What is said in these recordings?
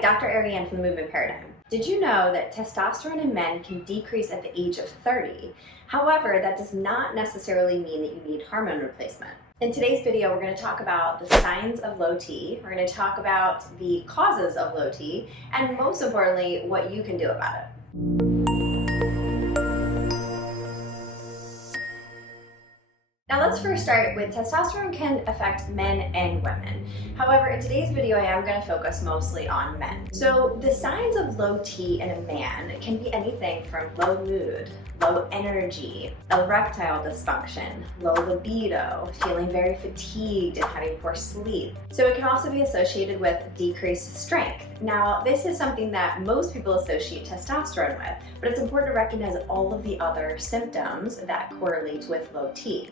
Dr. Ariane from the Movement Paradigm. Did you know that testosterone in men can decrease at the age of 30? However, that does not necessarily mean that you need hormone replacement. In today's video, we're going to talk about the signs of low T, we're going to talk about the causes of low T, and most importantly, what you can do about it. Now let's first start with testosterone can affect men and women. However, in today's video, I am going to focus mostly on men. So the signs of low T in a man can be anything from low mood, low energy, erectile dysfunction, low libido, feeling very fatigued and having poor sleep. So it can also be associated with decreased strength. Now, this is something that most people associate testosterone with, but it's important to recognize all of the other symptoms that correlate with low T.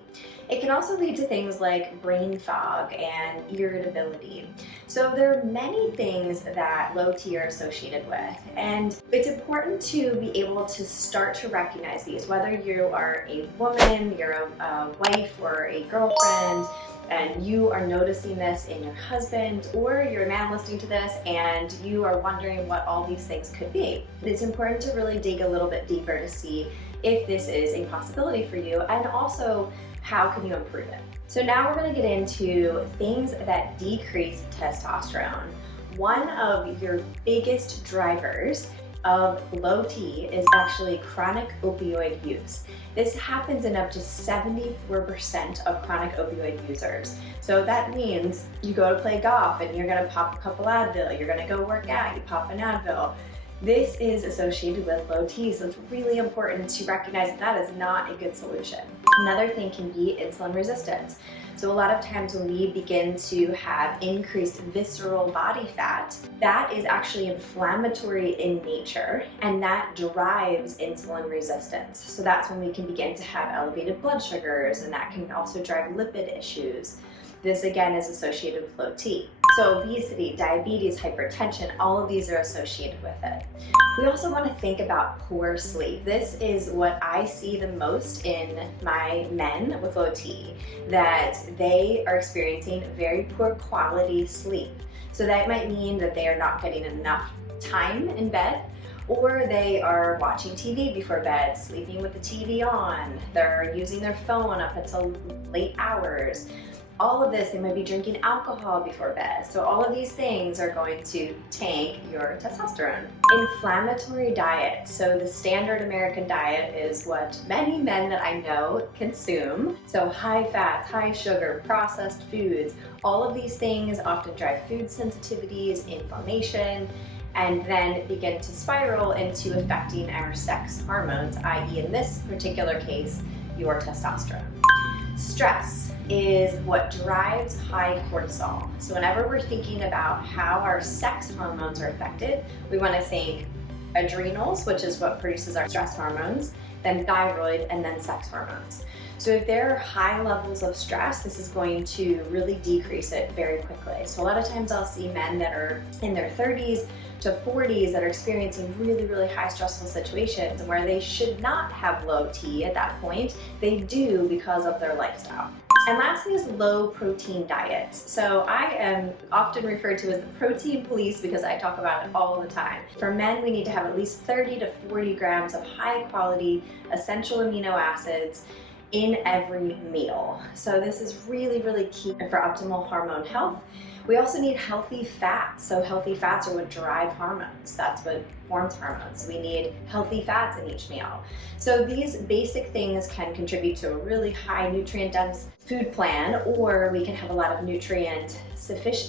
It can also lead to things like brain fog and irritability. So there are many things that low T are associated with, and it's important to be able to start to recognize these, whether you are a woman, you're a wife or a girlfriend, and you are noticing this in your husband, or you're a man listening to this and you are wondering what all these things could be. It's important to really dig a little bit deeper to see if this is a possibility for you, and also how can you improve it. So now we're going to get into things that decrease testosterone. One of your biggest drivers of low T is actually chronic opioid use. This happens in up to 74% of chronic opioid users. So that means you go to play golf and you're going to pop a couple Advil, you're going to go work out, you pop an Advil. This is associated with low T, so it's really important to recognize that that is not a good solution. Another thing can be insulin resistance. So a lot of times when we begin to have increased visceral body fat, that is actually inflammatory in nature, and that drives insulin resistance. So that's when we can begin to have elevated blood sugars, and that can also drive lipid issues. This again is associated with low T. So obesity, diabetes, hypertension, all of these are associated with it. We also want to think about poor sleep. This is what I see the most in my men with low T, that they are experiencing very poor quality sleep. So that might mean that they are not getting enough time in bed, or they are watching TV before bed, sleeping with the TV on, they're using their phone up until late hours. All of this, they might be drinking alcohol before bed. So all of these things are going to tank your testosterone. Inflammatory diet. So the standard American diet is what many men that I know consume. So high fat, high sugar, processed foods. All of these things often drive food sensitivities, inflammation, and then begin to spiral into affecting our sex hormones, i.e. in this particular case, your testosterone. Stress is what drives high cortisol. So whenever we're thinking about how our sex hormones are affected, we want to think adrenals, which is what produces our stress hormones, then thyroid, and then sex hormones. So if there are high levels of stress, this is going to really decrease it very quickly. So a lot of times I'll see men that are in their 30s to 40s that are experiencing really, really high stressful situations where they should not have low T at that point. They do because of their lifestyle. And lastly is low protein diets. So I am often referred to as the protein police because I talk about it all the time. For men, we need to have at least 30 to 40 grams of high quality essential amino acids in every meal. So this is really, really key for optimal hormone health. We also need healthy fats. So healthy fats are what drive hormones. That's what forms hormones. We need healthy fats in each meal. So these basic things can contribute to a really high nutrient dense food plan, or we can have a lot of nutrient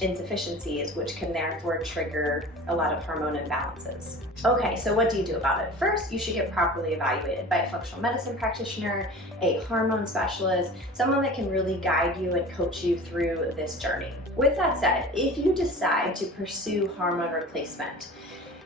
insufficiencies, which can therefore trigger a lot of hormone imbalances. Okay, so what do you do about it? First, you should get properly evaluated by a functional medicine practitioner, a hormone specialist, someone that can really guide you and coach you through this journey. With that said, if you decide to pursue hormone replacement,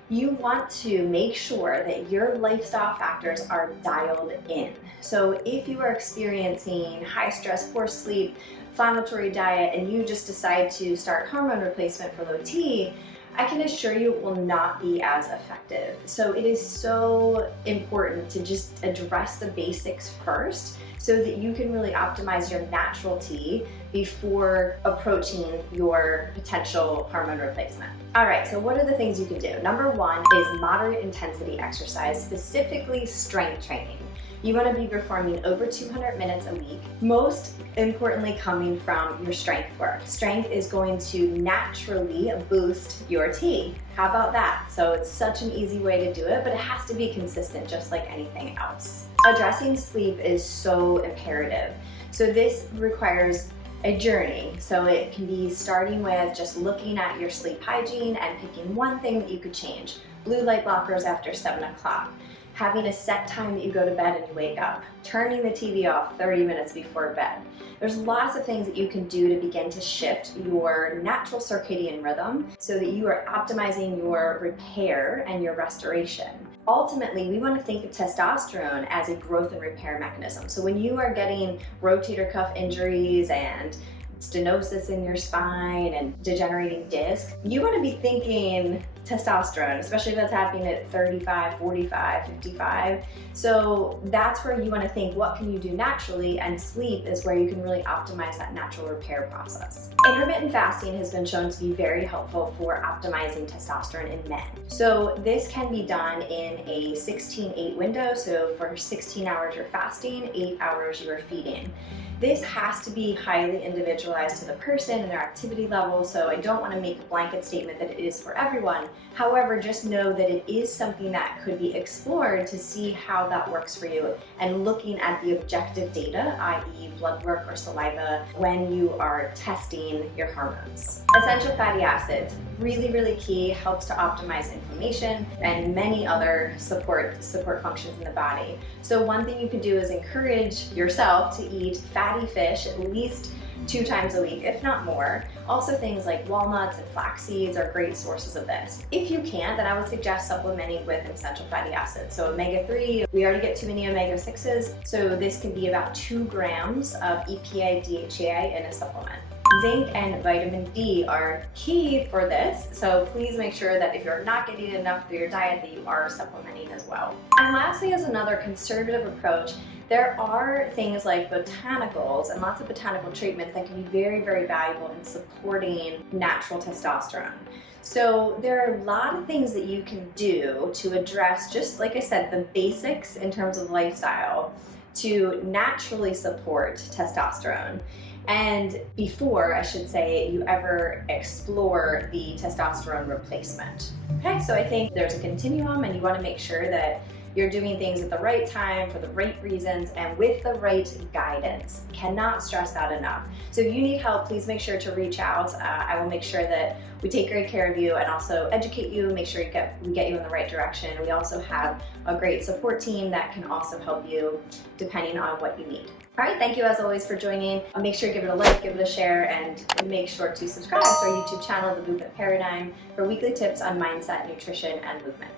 you want to make sure that your lifestyle factors are dialed in. So if you are experiencing high stress, poor sleep, inflammatory diet, and you just decide to start hormone replacement for low T, I can assure you it will not be as effective. So it is so important to just address the basics first so that you can really optimize your natural T before approaching your potential hormone replacement. All right, so what are the things you can do? Number one is moderate intensity exercise, specifically strength training. You want to be performing over 200 minutes a week, most importantly coming from your strength work. Strength is going to naturally boost your T. How about that? So it's such an easy way to do it, but it has to be consistent just like anything else. Addressing sleep is so imperative. So this requires a journey. So it can be starting with just looking at your sleep hygiene and picking one thing that you could change. Blue light blockers after 7 o'clock. Having a set time that you go to bed and you wake up, turning the TV off 30 minutes before bed. There's lots of things that you can do to begin to shift your natural circadian rhythm so that you are optimizing your repair and your restoration. Ultimately, we want to think of testosterone as a growth and repair mechanism. So when you are getting rotator cuff injuries and stenosis in your spine and degenerating disc, you want to be thinking testosterone, especially if that's happening at 35, 45, 55. So that's where you want to think, what can you do naturally? And sleep is where you can really optimize that natural repair process. Intermittent fasting has been shown to be very helpful for optimizing testosterone in men. So this can be done in a 16-8 window. So for 16 hours you're fasting, 8 hours you are feeding. This has to be highly individualized to the person and their activity level, so I don't want to make a blanket statement that it is for everyone. However, just know that it is something that could be explored to see how that works for you, and looking at the objective data, i.e. blood work or saliva, when you are testing your hormones. Essential fatty acids, really key, helps to optimize inflammation and many other support functions in the body. So one thing you can do is encourage yourself to eat fatty fish at least 2 times a week, if not more. Also things like walnuts and flax seeds are great sources of this. If you can't, then I would suggest supplementing with essential fatty acids. So omega-3, we already get too many omega-6s, so this can be about 2 grams of EPA, DHA in a supplement. Zinc and vitamin D are key for this, so please make sure that if you're not getting enough through your diet, that you are supplementing as well. And lastly, as another conservative approach, there are things like botanicals and lots of botanical treatments that can be very valuable in supporting natural testosterone. So there are a lot of things that you can do to address, just like I said, the basics in terms of lifestyle to naturally support testosterone. And before, I should say, you ever explore the testosterone replacement. Okay, so I think there's a continuum, and you want to make sure that you're doing things at the right time for the right reasons and with the right guidance. Cannot stress that enough. So if you need help, please make sure to reach out. I will make sure that we take great care of you and also educate you, make sure we get you in the right direction. We also have a great support team that can also help you depending on what you need. All right, thank you as always for joining. Make sure to give it a like, give it a share, and make sure to subscribe to our YouTube channel, The Movement Paradigm, for weekly tips on mindset, nutrition, and movement.